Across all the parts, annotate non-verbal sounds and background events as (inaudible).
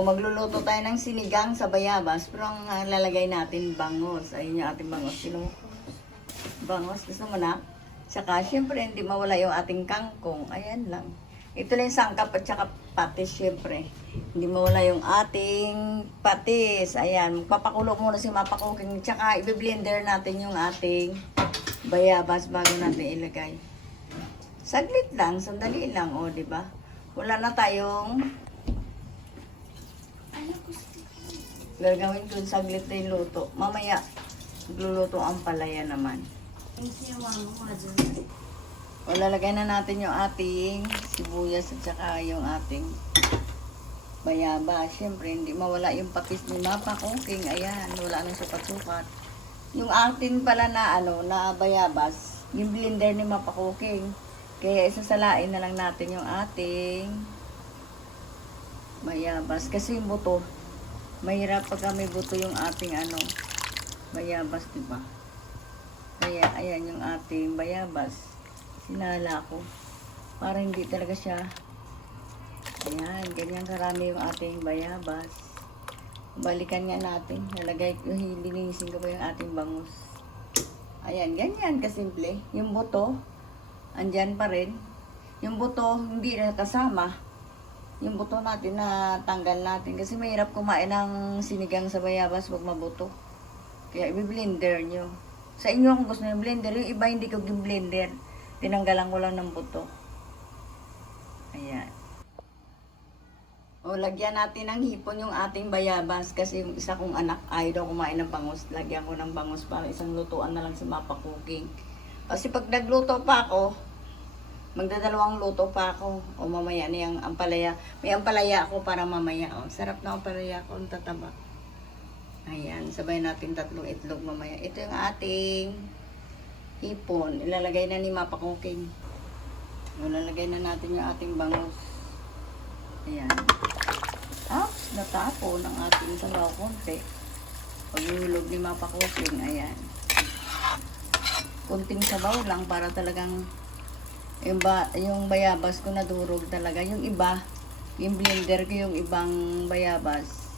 O magluluto tayo ng sinigang sa bayabas, pero ang ah, lalagay natin bangos. Ayun yung ating bangos. Sino? Bangos, gusto mo na? Tsaka, syempre, hindi mawala yung ating kangkong. Ayan lang. Ito lang sangkap at saka patis, syempre. Hindi mawala yung ating patis. Ayan, magpapakulo muna si mapakuking. Tsaka, i-blender natin yung ating bayabas bago natin ilagay. Saglit lang, sandali lang, o, di ba? Wala na tayong gagawin ko saglit na yung luto. Mamaya, magluluto ang palaya naman. O, lalagay na natin yung ating sibuyas at saka yung ating bayaba. Siyempre, hindi mawala yung patis ni Mapa Cooking. Ayan, wala nang sukat-sukat. Yung atin pala na, ano, na bayabas, yung blender ni Mapa Cooking. Kaya isasalain na lang natin yung ating bayabas. Kasi yung buto, mahirap pag may buto yung ating ano, bayabas, di ba? Kaya, ayan yung ating bayabas. Sinala ko. Para hindi talaga siya, ayan, ganyan karami yung ating bayabas. Balikan nga natin. Nalagay linisin ko pa yung ating bangus. Ayan, ganyan kasimple. Yung buto, andyan pa rin. Yung buto, hindi na kasama. Yung buto natin na tanggal natin. Kasi mahirap kumain ng sinigang sa bayabas pag mabuto. Kaya i-blender nyo. Sa inyo kung gusto nyo blender, yung iba hindi ko blender. Tinanggalan ko lang ng buto. Ayan. O, lagyan natin ng hipon yung ating bayabas kasi yung isa kong anak ayaw daw kumain ng bangus. Lagyan ko ng bangus para isang lutuan na lang sa mapa cooking. Kasi pag nagluto pa ako, magdadalawang luto pa ako. O mamaya na yung ampalaya. May ampalaya ako para mamaya. O, sarap na ampalaya ko. Ang tataba. Ayan, sabay natin tatlong itlog mamaya. Ito yung ating hipon. Ilalagay na ni Mapa Cooking. O, lalagay na natin yung ating bangus. Ayan. Oops, natapon ang ating sabaw konti. Pagulog ni Mapa Cooking, ayan. Kunting sabaw lang para talagang yung, ba, yung bayabas ko nadurog talaga. Yung iba, yung blender ko yung ibang bayabas.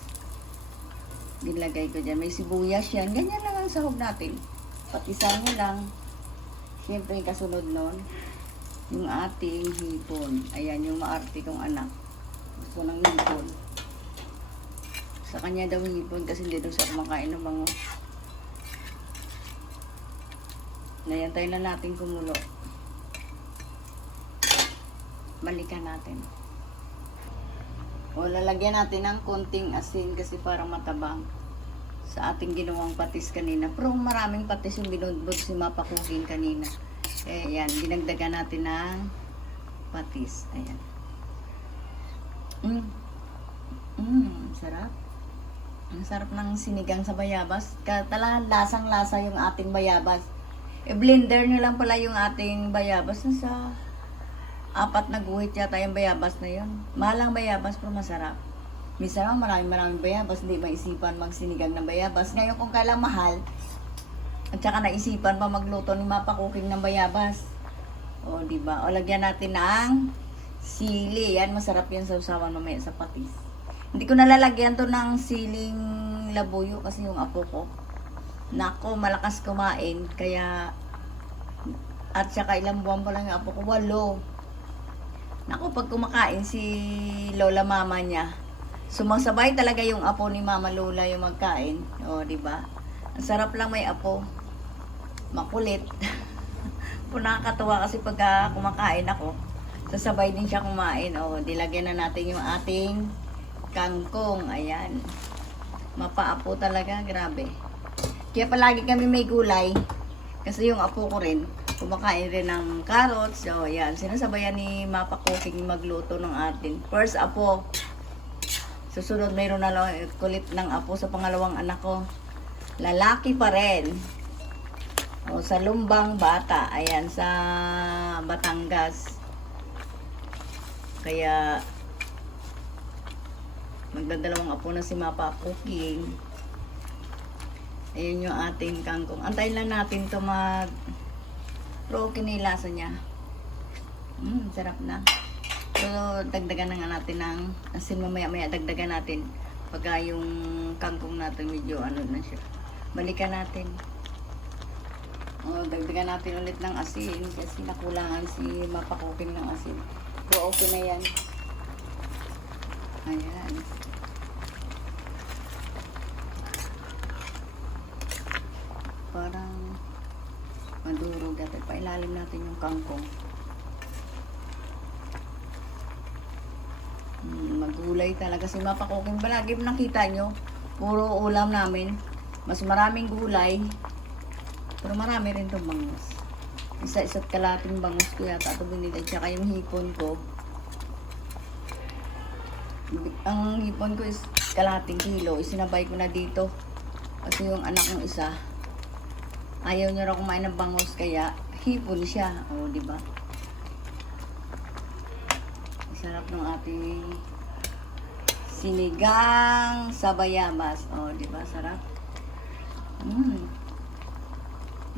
Nilagay ko dyan. May sibuyas yan. Ganyan lang ang sahog natin. Patisan mo lang. Siyempre, kasunod nun, yung ating hipon. Ayan, yung maarte kong anak. Gusto ng hipon. Sa kanya daw hipon kasi hindi daw siya kumakain ng mga Nayantay na natin kumulo. Balikan natin. O lalagyan natin ng konting asin kasi para matabang sa ating ginawang patis kanina. Pero maraming patis yung binudbud si Mapa Cooking kanina. Eh, yan. Dinagdagan natin ng patis. Ayan. Mm. Mm, sarap. Ang sarap ng sinigang sa bayabas. Katala, lasang-lasa yung ating bayabas. I-blender nyo lang pala yung ating bayabas. Nasa apat na guhit yata yung bayabas na yun. Mahal ang bayabas pero masarap. Minsan naman maraming maraming bayabas, hindi maisipan magsinigang ng bayabas. Ngayon kung kailang mahal, at saka naisipan pa magluto ni Mapa Cooking ng bayabas. O, di ba? O, lagyan natin ng sili. Yan, masarap yan sa usawan mamaya sa patis. Hindi ko nalalagyan to ng siling labuyo kasi yung apo ko. Nako, malakas kumain. Kaya, at saka ilang buwan pa lang yung apo ko, walo. Naku, pag kumakain si lola mama niya, sumasabay talaga yung apo ni mama lola yung magkain. O, di ba? Ang sarap lang may apo. Makulit. (laughs) nakakatuwa kasi pag ah, kumakain ako, sasabay din siya kumain. O, dilagyan na natin yung ating kangkong. Ayan. Mapaapo talaga, grabe. Kaya palagi kami may gulay. Kasi yung apo ko rin, kumakain rin ng carrots. So, yan. Sinasabayan ni Mapa Cooking magluto ng atin. First, apo. Susunod, mayroon na lang kulit ng apo sa pangalawang anak ko. Lalaki pa rin. O, sa Lumbang Bata. Ayan, sa Batangas. Kaya, magdadalawang apo na si Mapa Cooking. Ayun yung ating kangkong. Antayin lang natin to mag... Pero okay yung lasa niya. Mmm, sarap na. So, dagdagan na nga natin ng asin mamaya-maya dagdagan natin pagka yung kangkong natin medyo ano na siya. Balikan natin. O, dagdagan natin ulit ng asin kasi nakulangan si mapakukin ng asin. So, okay na yan. Ayan. At pailalim natin yung kangkong. Mm, magulay talaga si Mapa Cooking. Palagi nakita nyo, puro ulam namin. Mas maraming gulay. Pero marami rin itong bangus. Isa-isa't kalating bangus ko yata ito binili. Tsaka yung hipon ko. Ang hipon ko is kalating kilo. Isinabay ko na dito. Kasi yung anak ng isa, ayaw niya raw kumain ng bangus. Kaya hipon siya. O, di ba? Sarap ng ating sinigang sa bayabas. Oh, di ba? Sarap. Mm.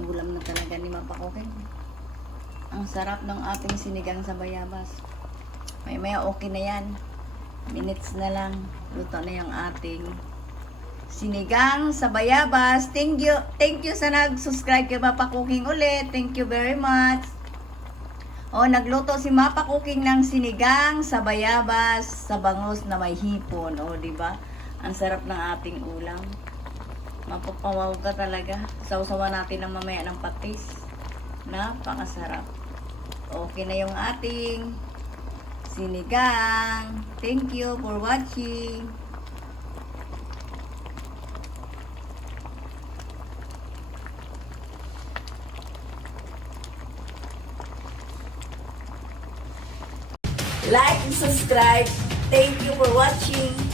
Ulam na talaga ni Mapa Cooking. Ang sarap ng ating sinigang sa bayabas. May maya okay na yan. Minutes na lang. Luto na yung ating sinigang sa bayabas. Thank you. Thank you sa nag-subscribe kay Mapa Cooking ulit. Thank you very much. O, nagluto si Mapa Cooking ng sinigang sa bayabas sa bangus na may hipon. O, di ba? Ang sarap ng ating ulam. Mapapawaw ka talaga. Sausawa natin ng mamaya ng patis. Napakasarap. Okay na yung ating sinigang. Thank you for watching. like and subscribe. Thank you for watching.